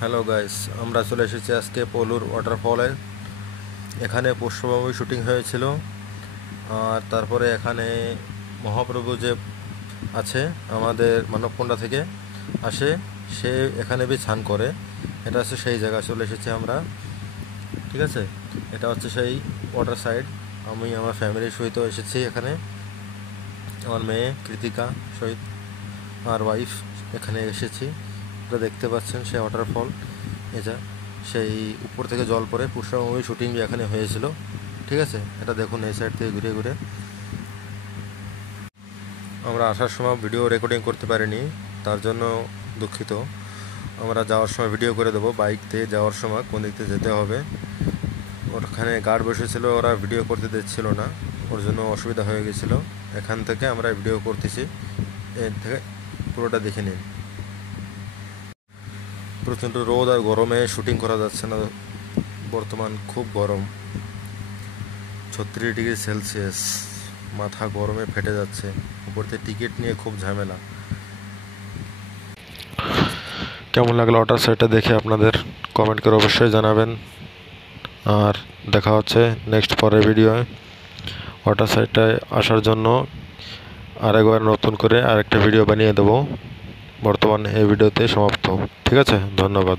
Hello guys, আমরা চলে এসেছি আজকে পলুর ওয়াটারফলে। এখানে পুষ্পভূমি শুটিং হয়েছিল। আর তারপরে এখানে মহাপ্রভু যে আছে আমাদের মানবকুণ্ডা থেকে আসে, সে এখানে স্নান করে। এটা হচ্ছে সেই জায়গা, চলে এসেছি আমরা। ঠিক আছে, এটা হচ্ছে সেই ওয়াটার সাইড। আমি আমার ফ্যামিলির সহিত এসেছি এখানে। আমার মেয়ে কৃতিকা সহিত আর ওয়াইফ এখানে এসেছি। এটা দেখতে পাচ্ছেন সেই ওয়াটারফল। এটা সেই উপর থেকে জল পড়ে পুষ্পভূমি শুটিং এখানে হয়েছিল। ঠিক আছে, এটা দেখুন এই সাইড থেকে ঘুরে ঘুরে। আমরা আসার সময় ভিডিও রেকর্ডিং করতে পারিনি, তার জন্য দুঃখিত। আমরা যাওয়ার সময় ভিডিও করে দেবো, বাইক দিয়ে যাওয়ার সময় কোন দিক থেকে যেতে হবে। ওখানে গার্ড বসেছিল, ওরা ভিডিও করতে দিচ্ছিল না, ওর জন্য অসুবিধা হয়ে গেছিলো। এখান থেকে আমরা ভিডিও করতেছি, এর থেকে পুরোটা দেখে নিন। প্রচণ্ড রোদ আর গরমে শুটিং করা যাচ্ছে না। বর্তমান খুব গরম, 36°C। মাথা গরমে ফেটে যাচ্ছে, উপর থেকে টিকিট নিয়ে খুব ঝামেলা। কেমন লাগলো ওয়াটার সাইডটা দেখে আপনাদের কমেন্ট করে অবশ্যই জানাবেন। আর দেখা হচ্ছে নেক্সট পরের ভিডিওয়। ওয়াটার সাইডটায় আসার জন্য আরেকবার নতুন করে আরেকটা ভিডিও বানিয়ে দেবো। বর্তমানে এই ভিডিওতে সমাপ্ত। ঠিক আছে, ধন্যবাদ।